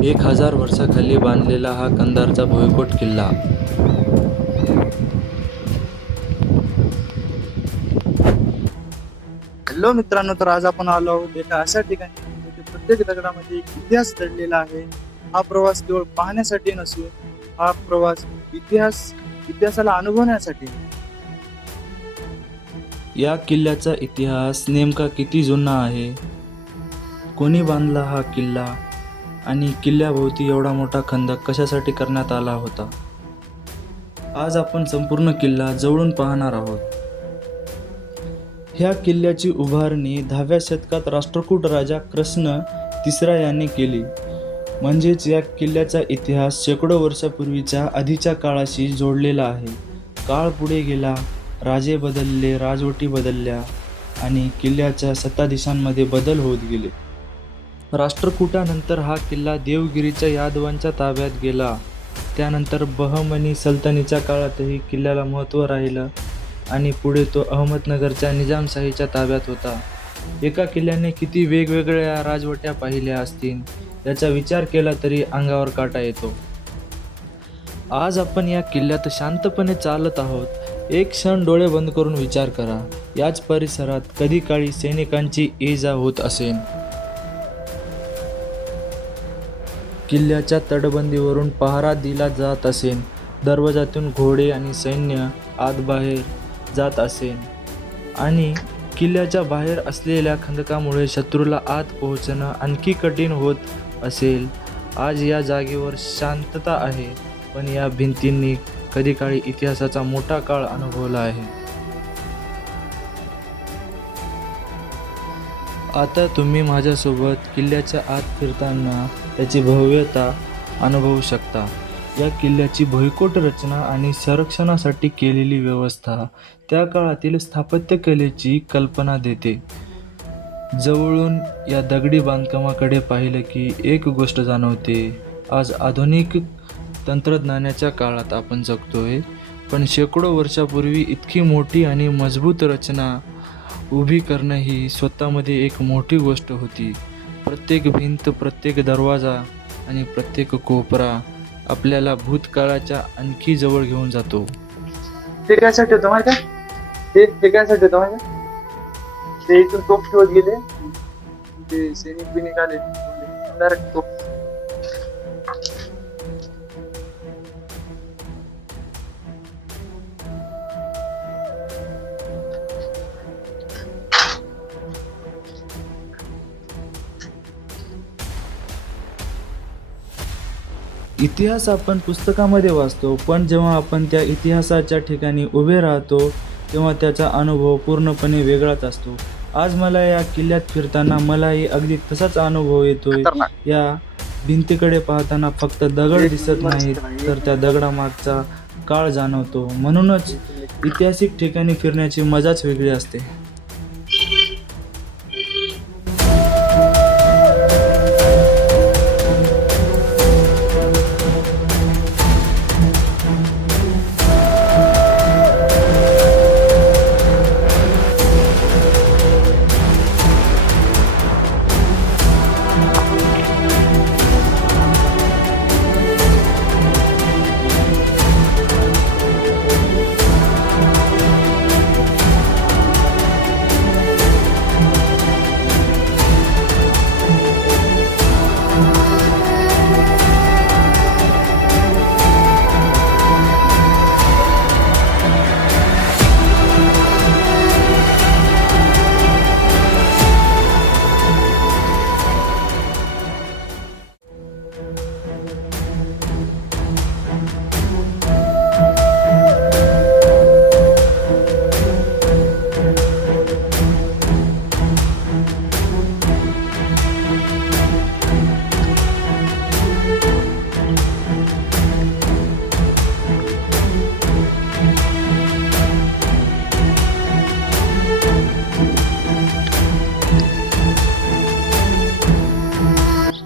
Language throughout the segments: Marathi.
1000 वर्षाखाली बांधलेला हा कंधारचा भुईकोट किल्ला. हॅलो मित्रांनो, तर आज आपण आलो आहोत एका अशा ठिकाणी जिथे प्रत्येक दगडामध्ये एक इतिहास दडलेला आहे. हा प्रवास केवळ पाहण्यासाठी नसून हा प्रवास इतिहासाला अनुभवण्यासाठी. या किल्ल्याचा इतिहास नेमका किती जुना आहे, कोणी बांधला हा किल्ला आणि किल्ल्याभोवती एवढा मोठा खंदक कशासाठी करण्यात आला होता, आज आपण संपूर्ण किल्ला जवळून पाहणार आहोत. ह्या किल्ल्याची उभारणी 10व्या शतकात राष्ट्रकूट राजा कृष्ण तिसरा याने केली. म्हणजेच या किल्ल्याचा इतिहास शेकडो वर्षापूर्वीच्या आधीच्या काळाशी जोडलेला आहे. काळ पुढे गेला, राजे बदलले, राजवटी बदलल्या आणि किल्ल्याच्या सत्ताधीशांमध्ये बदल होत गेले. राष्ट्रकूटानंतर हा किल्ला देवगिरीच्या यादवांच्या ताब्यात गेला. त्यानंतर बहमनी सल्तनतीच्या काळातही किल्ल्याला महत्त्व राहिलं आणि पुढे तो अहमदनगरच्या निजामशाहीच्या ताब्यात होता. एका किल्ल्याने किती वेगवेगळ्या राजवट्या पाहिल्या असतील याचा विचार केला तरी अंगावर काटा येतो. आज आपण या किल्ल्यात शांतपणे चालत आहोत. एक क्षण डोळे बंद करून विचार करा, याच परिसरात कधी काळी सैनिकांची ये-जा होत असेल. किल्ल्याच्या तटबंदीवरून पहारा दिला जात असेल, दरवाजातून घोडे आणि सैन्य आत बाहेर जात असेल आणि किल्ल्याच्या बाहेर असलेल्या खंदकामुळे शत्रूला आत पोहोचणं आणखी कठीण होत असेल. आज या जागेवर शांतता आहे, पण या भिंतींनी कधी काळी इतिहासाचा मोठा काळ अनुभवला आहे. आता तुम्ही माझ्यासोबत किल्ल्याच्या आत फिरताना त्याची भव्यता अनुभवू शकता. या किल्ल्याची भुईकोट रचना आणि संरक्षणासाठी केलेली व्यवस्था त्या काळातील स्थापत्यकलेची कल्पना देते. जवळून या दगडी बांधकामाकडे पाहिलं की एक गोष्ट जाणवते, आज आधुनिक तंत्रज्ञानाच्या काळात आपण जगतोय, पण शेकडो वर्षापूर्वी इतकी मोठी आणि मजबूत रचना उभी करणं ही स्वतःमध्ये एक मोठी गोष्ट होती. प्रत्येक भिंत, प्रत्येक दरवाजा आणि प्रत्येक कोपरा आपल्याला भूतकाळाच्या आणखी जवळ घेऊन जातो. ते कशासाठी होतं माहिती आहे? ते कशासाठी होतं माहिती आहे? ते इथून तोफ ठेवत गेले, ते सैनिक बिनिक आले, डायरेक्ट तोफ. इतिहास आपण पुस्तकामध्ये वाचतो, पण जेव्हा आपण त्या इतिहासाच्या ठिकाणी उभे राहतो तेव्हा त्याचा अनुभव पूर्णपणे वेगळाच असतो. आज मला या किल्ल्यात फिरताना मलाही अगदी तसाच अनुभव येतोय. या भिंतीकडे पाहताना फक्त दगड दिसत नाहीत, तर त्या दगडामागचा काळ जाणवतो. म्हणूनच ऐतिहासिक ठिकाणी फिरण्याची मजाच वेगळी असते.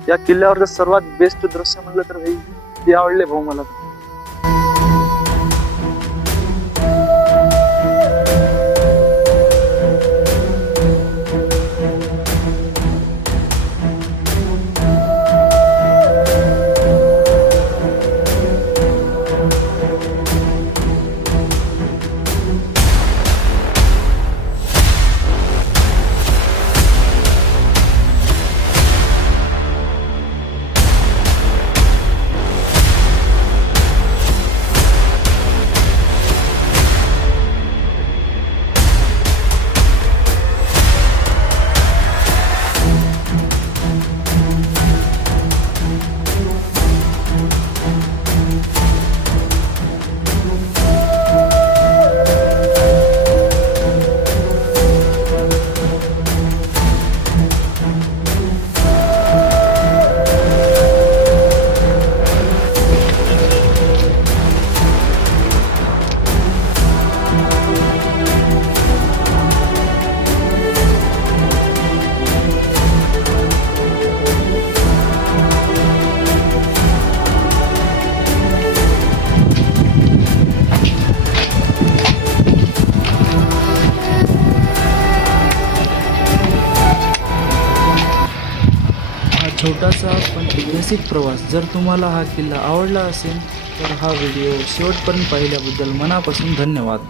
या किल्ल्यावरचं सर्वात बेस्ट दृश्य म्हणलं तर भाई ते आवडले भाऊ मला. छोटासा पण ऐतिहासिक प्रवास. जर तुम्हाला हा किल्ला आवडला असेल तर हा व्हिडिओ शेवटपर्यंत पाहिल्याबद्दल मनापासून धन्यवाद.